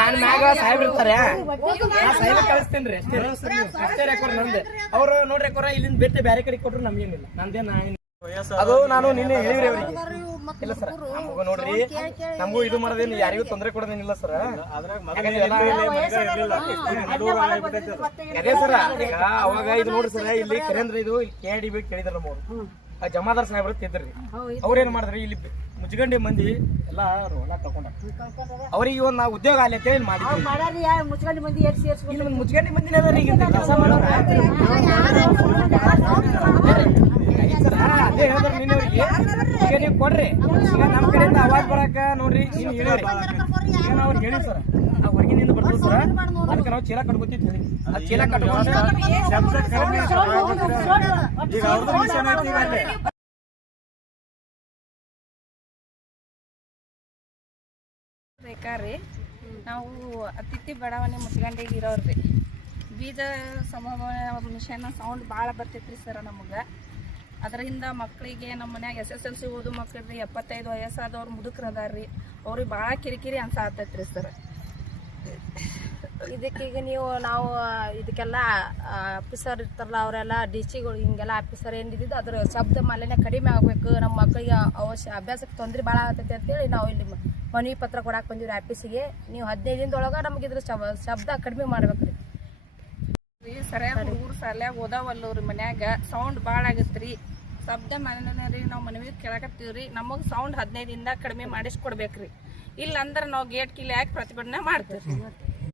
ನಾನು ಮ್ಯಾಗ ಸಾಹೇಬ್ರು ಇರ್ತಾರೆ ಸಾಹೇಬ್ ಕಳಿಸ್ತೇನ್ರಿ ಅಷ್ಟೇ ರೆಕಾರ್ಡ್ ನಂದೆ ಅವ್ರು ನೋಡ್ರಿ ರೆಕಾರ್ಡ್ ಇಲ್ಲಿಂದ ಬೇರೆ ಬೇರೆ ಕಡೆ ಕೊಟ್ರು ನಮ್ಗೇನಿಲ್ಲ ನಂದೇನ ಅದು ನಾನು ನಿನ್ನೆ ಹೇಳಿವ್ರಿ ಅವ್ರಿಗೆ ಇಲ್ಲ ಸರ್ ನಮಗೂ ನೋಡ್ರಿ ನಮಗೂ ಇದು ಮಾಡೋದೇನು ಯಾರಿಗೂ ತೊಂದರೆ ಕೊಡೋದೇನಿಲ್ಲ ಸರ್ ಅದೇ ಸರ್ ಈಗ ಅವಾಗ ಇದು ನೋಡ್ರಿ ಸರ್ ಇಲ್ಲಿ ಕರೇಂದ್ರ ಇದು KIDB ಕೇಳಿದ್ರ ನಮ್ಮವ್ರು ಜಮಾದಾರ್ ಸಾಹೇಬ್ರು ತಿದ್ರಿ ಅವ್ರೇನ್ ಮಾಡಿದ್ರಿ ಇಲ್ಲಿ ಮುಚ್ಗಂಡಿ ಮಂದಿ ಎಲ್ಲಾ ಹೊಲ ತಗೊಂಡ ಅವ್ರಿಗೆ ಒಂದ್ ನಾವು ಉದ್ಯೋಗ ಅಲ್ಲಿ ಅಂತ ಹೇಳಿ ಮಾಡಿದ್ವಿ ಮುಚ್ಗಂಡಿ ಮಂದಿ ಮುಚ್ಗಂಡಿ ಮಂದಿನ ಕೆಲಸ ಮಾಡೋರು ಅದೇ ಹೇಳಿದ್ರು ನಿನ್ನವ್ರಿಗೆ ಈಗ ನೀವು ಕೊಡ್ರಿ ಈಗ ನಮ್ಮ ಕಡೆಯಿಂದ ಅವಾಜ್ ಬರಾಕ ನೋಡ್ರಿ ನೀವು ಹೇಳಿವ್ರಿ ಈಗ ನಾವು ಅವ್ರಿಗೆ ಹೇಳಿವಿ ಸರ್ ನಾವು ಹೊರಗಿನಿಂದ ಬರ್ತೀವಿ ಸರ್ ಅದಕ್ಕೆ ನಾವು ಚೀಲ ಕಟ್ಕೊತೀವಿ ಹೇಳಿ ಆ ಚೀಲ ಕಟ್ಕೊಂಡು ರೇಖಾರಿ ನಾವು ಅತಿಥಿ ಬಡಾವಣೆ ಮುಚ್ಗಂಡಿಗೆ ಇರೋರ್ರಿ ಬೀಜ ಸಮೂಹ ಮಿಷನ್ ಸೌಂಡ್ ಭಾಳ ಬರ್ತೈತ್ರಿ ಸರ್ ನಮಗೆ ಅದರಿಂದ ಮಕ್ಕಳಿಗೆ ನಮ್ಮ ಮನ್ಯಾಗ SSLC ಓದು ಮಕ್ಕಳ್ರಿ 75 ವಯಸ್ಸಾದವ್ರು ಮುದುಕರು ಅದಾರ್ರಿ ಅವ್ರಿಗೆ ಭಾಳ ಕಿರಿಕಿರಿ ಅನ್ಸಾತೈತ್ರಿ ಸರ್ ಇದಕ್ಕೀಗ ನಾವು ಇದಕ್ಕೆಲ್ಲ ಆಫೀಸರ್ ಇರ್ತಾರಲ್ಲ ಅವರೆಲ್ಲ DCಗಳು ಹಿಂಗೆಲ್ಲ ಆಫೀಸರ್ ಏನಿದ್ದು ಅದ್ರ ಶಬ್ದ ಮಾಲಿನ್ಯ ಕಡಿಮೆ ಆಗಬೇಕು ನಮ್ಮ ಮಕ್ಕಳಿಗೆ ಅಭ್ಯಾಸಕ್ಕೆ ತೊಂದರೆ ಭಾಳ ಆಗ್ತೈತೆ ಅಂತೇಳಿ ನಾವು ಇಲ್ಲಿ ಮನವಿ ಪತ್ರ ಕೊಡಕ್ಕೆ ಬಂದಿವ್ರಿ ಆಫೀಸಿಗೆ ನೀವು 15 ದಿನದೊಳಗೆ ನಮ್ಗೆ ಇದ್ರ ಶಬ್ದ ಕಡಿಮೆ ಮಾಡ್ಬೇಕ್ರಿ ಸರಿಯಾಗಿ ಹುಡುಗರು ಸರಿಯಾಗಿ ಓದಾವಲ್ಲವ್ರಿ ಮನ್ಯಾಗ ಸೌಂಡ್ ಭಾಳ ಆಗತ್ರಿ ಶಬ್ದ ಮಾಲಿನ್ಯ ನಾವು ಮನವಿ ಕೇಳಕತ್ತೀವ್ರಿ ನಮಗೆ ಸೌಂಡ್ 15 ದಿನದಾಗ ಕಡಿಮೆ ಮಾಡಿಸ್ಕೊಡ್ಬೇಕ್ರಿ ಇಲ್ಲ ಅಂದ್ರೆ ನಾವು ಗೇಟ್ ಕಿಲಿ ಹಾಕಿ ಪ್ರತಿಭಟನೆ ಮಾಡ್ತೀವಿ.